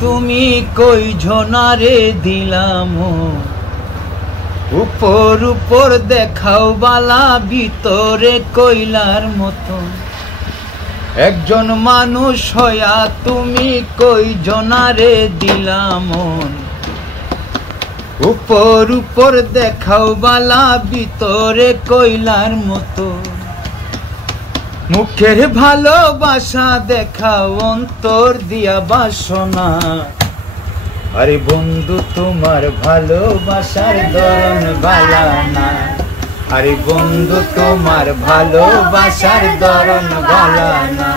তুমি কই ঝনারে দিলাম উপর উপর দেখাও বালা ভিতরে কইলার মতো একজন মানুষ হইয়া তুমি কই ঝনারে দিলাম উপর উপর দেখাও বালা ভিতরে কইলার মতো মুখের ভালোবাসা দেখাও অন্তর দিয়া বাসনা আরে বন্ধু তোমার ভালোবাসার ধরন ভালা না আরে বন্ধু তোমার ভালোবাসার ধরন ভালা না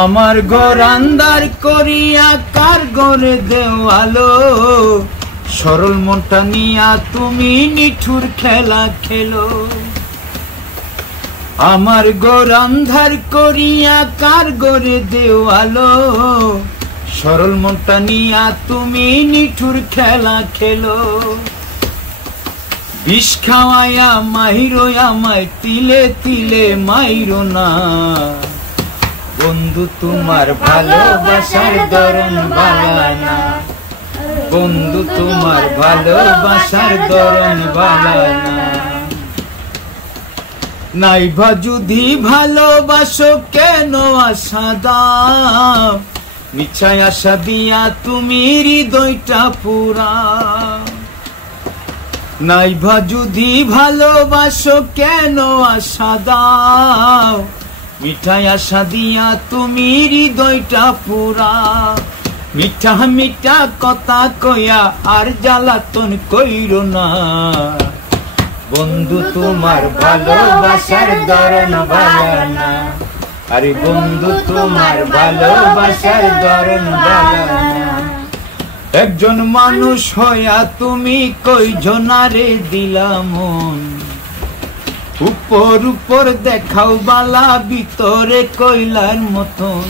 আমার ঘর আন্দার করিয়া কার ঘরে দেওয়ালো সরল মনটা নিয়া তুমি নিঠুর খেলা খেলো আমার ঘর আন্ধার করিয়া কার ঘরে দেওয়ালো সরল মনটা নিয়া তুমি নিঠুর খেলা খেলো বিষ খাওয়াইয়া মাইরো আমায় তিলে তিলে মাইরো না বন্ধু তোমার ভালোবাসার ধরন ভালা না বন্ধু তোমার ভালোবাসার ধরন ভালা না নাইবা যদি ভালোবাসো কেন আশা দাও মিছায় আশা দিয়া তুমি হৃদয়টা পুরা নাইবা যদি ভালোবাসো কেন আশা দাও মিঠাই আশা দিয়া তুমি হৃদয়টা পুরা মিঠা মিঠা কথা কইয়া আর জ্বালাতন কইরো না বন্ধু তোমার ভালোবাসার ধরন ভালা না আরে বন্ধু তোমার ভালোবাসার ধরন ভালা না একজন মানুষ হইয়া তুমি কই ঝনারে দিলাম উপর উপর দেখাও বালা ভিতরে কইলার মতন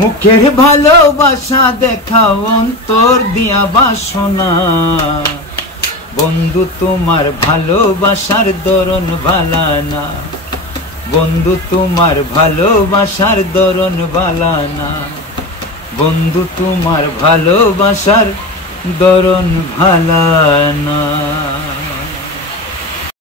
মুখের ভালোবাসা দেখাও অন্তর দিয়া বাসনা বন্ধু তোমার ভালোবাসার ধরন ভালা না বন্ধু তোমার ভালোবাসার ধরন ভালা না বন্ধু তোমার ভালোবাসার ধরন ভালা না।